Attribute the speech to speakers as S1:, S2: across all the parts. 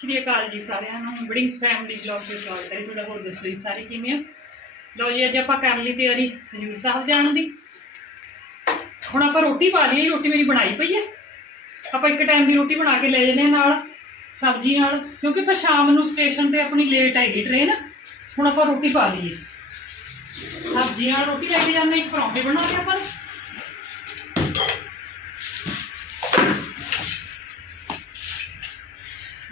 S1: ਸ਼੍ਰੀ ਅਕਾਲ ਜੀ ਸਾਰਿਆਂ ਨੂੰ। ਬੜੀ ਫੈਮਿਲੀ ਵਲੌਗ ਤੇ ਸਵਾਗਤ ਹੈ ਤੁਹਾਡਾ। ਹੋਰ ਦੱਸੋ ਜੀ, ਸਾਰੇ ਕਿਵੇਂ ਆ ਲਓ ਜੀ, ਅੱਜ ਆਪਾਂ ਕਰ ਲਈ ਤਿਆਰੀ ਹਜੂਰ ਸਾਹਿਬ ਜਾਣ ਦੀ। ਹੁਣ ਆਪਾਂ ਰੋਟੀ ਪਾ ਲਈ ਰੋਟੀ ਮੇਰੀ ਬਣਾਈ ਪਈ ਹੈ। ਆਪਾਂ ਇੱਕ ਟਾਈਮ ਦੀ ਰੋਟੀ ਬਣਾ ਕੇ ਲੈ ਜਨੇ ਨਾਲ, ਸਬਜ਼ੀ ਨਾਲ। ਕਿਉਂਕਿ ਆਪਾਂ ਸ਼ਾਮ ਨੂੰ ਸਟੇਸ਼ਨ ਤੇ ਆਪਣੀ ਲੇਟ ਆਏਗੀ ਟ੍ਰੇਨ ਹੁਣ ਆਪਾਂ ਰੋਟੀ ਪਾ ਲਈਏ। ਸਬਜ਼ੀ ਨਾਲ ਰੋਟੀ ਲੈ ਕੇ ਜਾਂਦੇ ਇੱਕ ਪਰੌਂਠੇ ਬਣਾ ਕੇ ਆਪਾਂ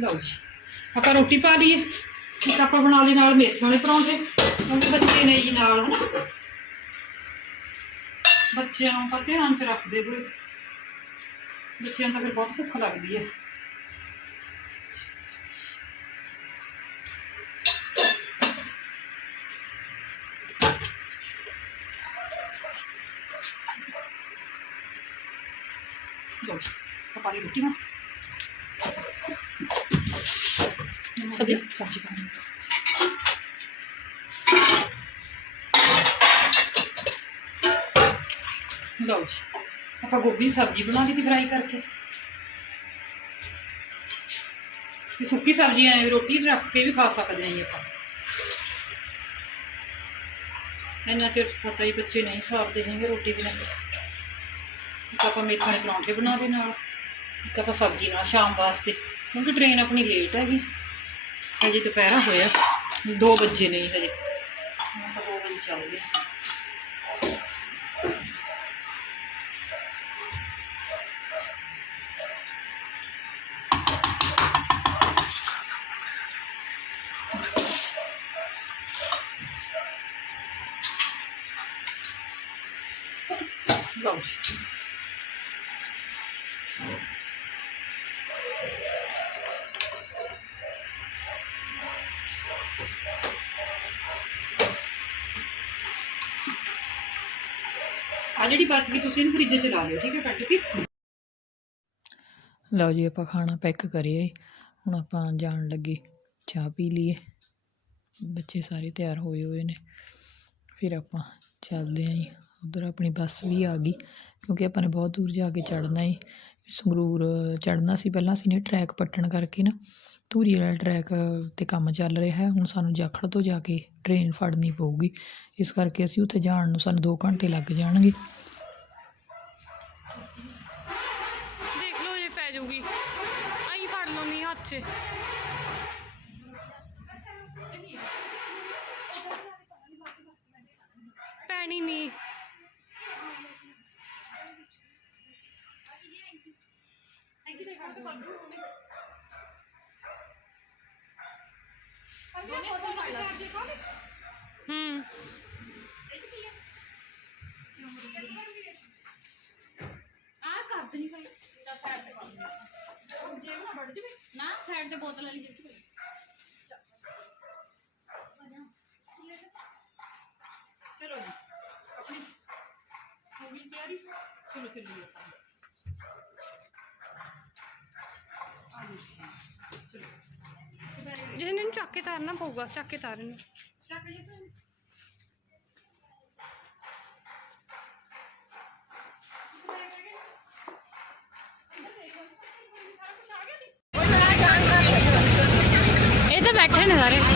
S1: ਲਓ ਜੀ। ਆਪਾਂ ਰੋਟੀ ਪਾ ਲਈਏ। ਇੱਕ ਆਪਾਂ ਬਣਾ ਲਈ ਨਾਲ ਮੇਥੇ ਵਾਲੇ ਪਰੌਂਠੇ। ਕਿਉਂਕਿ ਬੱਚੇ ਨੇ ਜੀ ਨਾਲ, ਹਨਾ? ਬੱਚਿਆਂ ਨੂੰ ਤਾਂ ਧਿਆਨ ਚ ਰੱਖਦੇ ਕੋਈ ਬੱਚਿਆਂ ਨੂੰ ਫਿਰ ਬਹੁਤ ਭੁੱਖ ਲੱਗਦੀ ਹੈ। ਲਓ ਜੀ, ਆਪਾਂ ਲਈ ਰੋਟੀ ਨਾ ਸਬਜ਼ੀ ਸਬਜ਼ੀ ਪਾਣੀ ਲਓ ਜੀ ਆਪਾਂ ਗੋਭੀ ਦੀ ਸਬਜ਼ੀ ਬਣਾ ਲਈ ਤੀ ਫਰਾਈ ਕਰਕੇ ਇਹ ਸੁੱਕੀ ਸਬਜ਼ੀ ਐ ਰੋਟੀ 'ਚ ਰੱਖ ਕੇ ਵੀ ਖਾ ਸਕਦੇ ਆਂ ਜੀ ਆਪਾਂ ਇੰਨਾ ਚਿਰ ਪਤਾ ਹੀ ਬੱਚੇ ਨਹੀਂ ਸਾਰਦੇ ਹੈਗੇ ਰੋਟੀ ਬਿਨਾਂ ਇੱਕ ਆਪਾਂ ਮੇਥਾਂ ਦੇ ਪਰੌਂਠੇ ਬਣਾ ਦੇ ਨਾਲ ਇੱਕ ਆਪਾਂ ਸਬਜ਼ੀ ਨਾਲ ਸ਼ਾਮ ਵਾਸਤੇ ਕਿਉਂਕਿ ਟ੍ਰੇਨ ਆਪਣੀ ਲੇਟ ਹੈਗੀ ਹਜੇ ਦੁਪਹਿਰਾ ਹੋਇਆ। 2 ਵਜੇ ਨਹੀਂ ਹਜੇ। ਆਪਾਂ 2 ਵਜੇ ਚੱਲਦੇ ਹਾਂ ਲਓ ਬਚ ਗਈ ਤੁਸੀਂ ਇਹਨੂੰ ਫ੍ਰਿਜ 'ਚ ਲਾ ਲਿਓ, ਠੀਕ ਹੈ ਕੱਟ ਕੇ?
S2: ਲਓ ਜੀ, ਆਪਾਂ ਖਾਣਾ ਪੈਕ ਕਰਿਆ ਏ ਹੁਣ ਆਪਾਂ ਜਾਣ ਲੱਗੇ, ਚਾਹ ਪੀ ਲਈਏ। ਬੱਚੇ ਸਾਰੇ ਤਿਆਰ ਹੋਏ ਹੋਏ ਨੇ। ਫਿਰ ਆਪਾਂ ਚੱਲਦੇ ਆਂ ਜੀ। ਉਧਰ ਆਪਣੀ ਬੱਸ ਵੀ ਆ ਗਈ, ਕਿਉਂਕਿ ਆਪਾਂ ਨੇ ਬਹੁਤ ਦੂਰ ਜਾ ਕੇ ਚੜਨਾ ਏ। ਸੰਗਰੂਰ ਚੜਨਾ ਸੀ, ਪਹਿਲਾਂ ਅਸੀਂ ਨੇ ਟਰੈਕ ਪੱਟਣ ਕਰਕੇ ਨਾ, ਧੂਰੀ ਵਾਲਾ ਟਰੈਕ ਤੇ ਕੰਮ ਚੱਲ ਰਿਹਾ ਹੈ। ਹੁਣ ਸਾਨੂੰ ਜਾਖੜ ਤੋਂ ਜਾ ਕੇ ਟ੍ਰੇਨ ਫੜਨੀ ਪਊਗੀ। ਇਸ ਕਰਕੇ ਅਸੀਂ ਉੱਥੇ ਜਾਣ ਨੂੰ ਸਾਨੂੰ 2 ਘੰਟੇ ਲੱਗ ਜਾਣਗੇ।
S3: ਲਓ ਨਹੀਂ ਹੱਥ 'ਚ ਪੈਣੀ ਨਹੀਂ ਹੂੰ।
S4: ਨਾ ਸਾਈਡ ਤੇ ਬੋਤਲ ਵਾਲੀ ਜਿੱਥੇ
S1: ਚਲੋ ਜੀ ਆਪਣੀ ਹੋ ਗਈ ਤਿਆਰੀ। ਚਲੋ ਚੱਲੀਏ ਆਪਾਂ। ਆ ਲਓ ਜੀ। ਚਲੋ।
S3: ਜਿਹਨੇ ਨੂੰ ਚੱਕ ਕੇ ਤਾਰਨਾ ਪਊਗਾ ਚੱਕ ਕੇ ਤਾਰਨ
S1: ਚੱਕ ਲਈ
S3: ਤਾਂ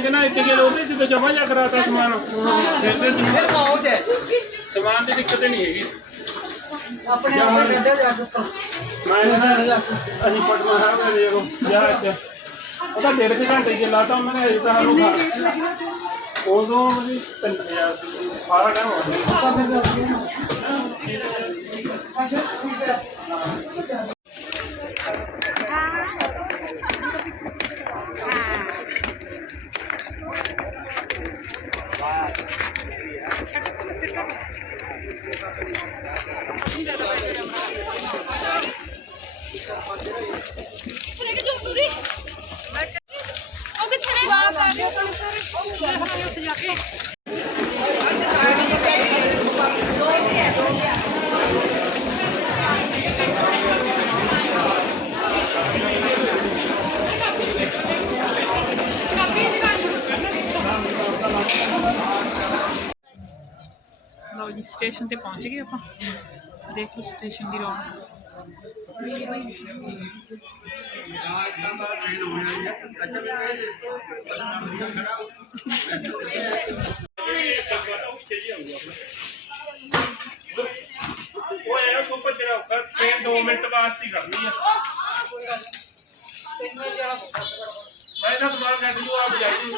S5: ਕਹਿੰਦਾ ਇੱਕ ਜੇ ਲੋਕ ਤੇ ਜਮਾ ਜਾ ਕਰਾਤਾ ਸਮਾਨ ਫਿਰ ਤੇ ਫਿਰ ਕਾਉ ਤੇ ਸਮਾਨ ਦੀ ਦਿੱਕਤ ਨਹੀਂ ਹੈਗੀ। ਆਪਣੇ ਆਪ ਕੱਢਿਆ ਜਾ ਮੈਂ ਕਹਿੰਦਾ ਅਸੀਂ ਪਟਨਾ ਸਾਹਿਬ ਦੇ ਦੇਖੋ ਜਾ ਇੱਥੇ। ਉਹਦਾ ਡੇਢ ਕੁ ਘੰਟੇ ਜੇ ਲਾਤਾ ਨੇ ਅਜੇ ਤਾਂ ਸਾਨੂੰ ਉਦੋਂ ਵੀ 3000 ਸਾਰਾ ਟਾਈਮ ਹੋ ਗਿਆ।
S1: ਲਓ ਜੀ ਸਟੇਸ਼ਨ ਤੇ ਪਹੁੰਚ ਗਏ ਆਪਾਂ। ਦੇਖ ਸਟੇਸ਼ਨ ਦੀ ਰੌਣਕ।
S5: 2 ਮਿੰਟ ਬਾਅਦ ਹੀ ਕਰਨੀ ਆ ਮੈਂ ਤਾਂ ਸਮਾਨ ਕੱਢ ਲੂ ਆਪ ਜਾਈ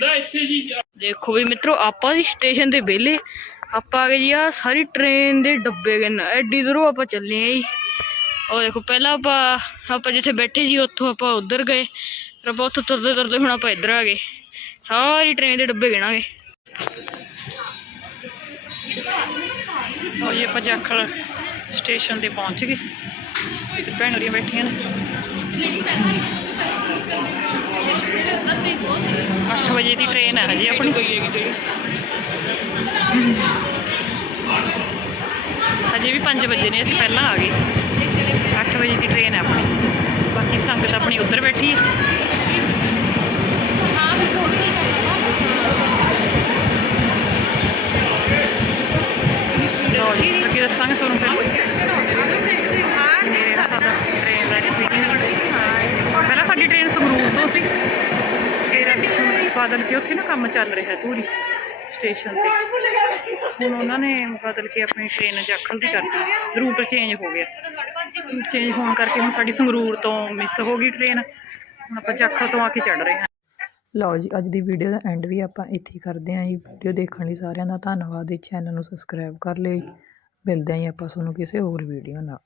S5: ਨਾ ਇੱਥੇ ਜੀ
S3: ਦੇਖੋ ਵੀ ਮਿੱਤਰੋ, ਆਪਾਂ ਜੀ ਸਟੇਸ਼ਨ ਤੇ ਵਿਹਲੇ ਆਪਾਂ ਆ ਗਏ ਜੀ ਆ ਸਾਰੀ ਟ੍ਰੇਨ ਦੇ ਡੱਬੇ ਗਏ ਐਡੀ ਦੂਰੋਂ ਆਪਾਂ ਚੱਲੇ ਆ ਜੀ। ਉਹ ਦੇਖੋ, ਪਹਿਲਾਂ ਆਪਾਂ ਆਪਾਂ ਜਿੱਥੇ ਬੈਠੇ ਸੀ, ਉੱਥੋਂ ਆਪਾਂ ਉੱਧਰ ਗਏ, ਫਿਰ ਆਪਾਂ ਉੱਥੋਂ ਤੁਰਦੇ ਤੁਰਦੇ ਹੁਣ ਆਪਾਂ ਇੱਧਰ ਆ ਗਏ। ਸਾਰੀ ਟ੍ਰੇਨ ਦੇ ਡੱਬੇ ਗਿਣਾਂਗੇ
S1: ਉਹ ਜੀ, ਆਪਾਂ ਜਾਖਲ ਸਟੇਸ਼ਨ ਤੇ ਪਹੁੰਚ ਗਏ। ਤੇ ਭੈਣ ਹੋਰੀਆਂ ਬੈਠੀਆਂ ਨੇ। ਅੱਠ ਵਜੇ ਦੀ ਟ੍ਰੇਨ ਹੈ ਜੀ ਆਪਣੀ। 5 ਵਜੇ ਨੇ ਅਸੀਂ ਪਹਿਲਾਂ ਆ ਗਏ। 8 ਵਜੇ ਦੀ ਟ੍ਰੇਨ ਹੈ ਆਪਣੀ। ਬਾਕੀ ਸੰਗਤ ਆਪਣੀ ਉੱਧਰ ਬੈਠੀ ਹੈ। ਅੱਗੇ ਦੱਸਾਂਗੇ ਤੁਹਾਨੂੰ ਫਿਰ ਇਹ ਸਾਡਾ ਟ੍ਰੇਨ ਦਾ ਐਕਸਪੀਰੀਅੰਸ ਪਹਿਲਾਂ ਸਾਡੀ ਟ੍ਰੇਨ ਸੰਗਰੂਰ ਤੋਂ ਸੀ। ਫਿਰ ਹੁਣ ਬਦਲ ਕੇ ਉੱਥੇ ਨਾ ਕੰਮ ਚੱਲ ਰਿਹਾ ਧੂਰੀ। ਸਟੇਸ਼ਨ ਤੇ। ਹੁਣ ਉਹਨਾਂ ਨੇ ਬਦਲ ਕੇ ਆਪਣੀ ਟ੍ਰੇਨ ਜਾਖਲ ਦੀ ਕਰਤੀ। ਰੂਟ ਚੇਂਜ ਹੋ ਗਿਆ। ਰੂਟ ਚੇਂਜ ਹੋਣ ਕਰਕੇ ਹੁਣ ਸਾਡੀ ਸੰਗਰੂਰ ਤੋਂ ਮਿਸ ਹੋ ਗਈ ਟ੍ਰੇਨ ਹੁਣ ਆਪਾਂ ਜਾਖਲ ਤੋਂ ਆ ਕੇ ਚੜ ਰਹੇ ਹਾਂ।
S2: ਲਓ ਜੀ, ਅੱਜ ਦੀ ਵੀਡੀਓ ਦਾ ਐਂਡ ਵੀ ਆਪਾਂ ਇੱਥੇ ਹੀ ਕਰਦੇ ਹਾਂ ਜੀ। ਵੀਡੀਓ ਦੇਖਣ ਲਈ ਸਾਰਿਆਂ ਦਾ ਧੰਨਵਾਦ ਜੀ। ਚੈਨਲ ਨੂੰ ਸਬਸਕ੍ਰਾਈਬ ਕਰ ਲਿਓ ਜੀ। ਮਿਲਦੇ ਹਾਂ ਜੀ ਆਪਾਂ ਤੁਹਾਨੂੰ ਕਿਸੇ ਹੋਰ ਵੀਡੀਓ ਨਾਲ।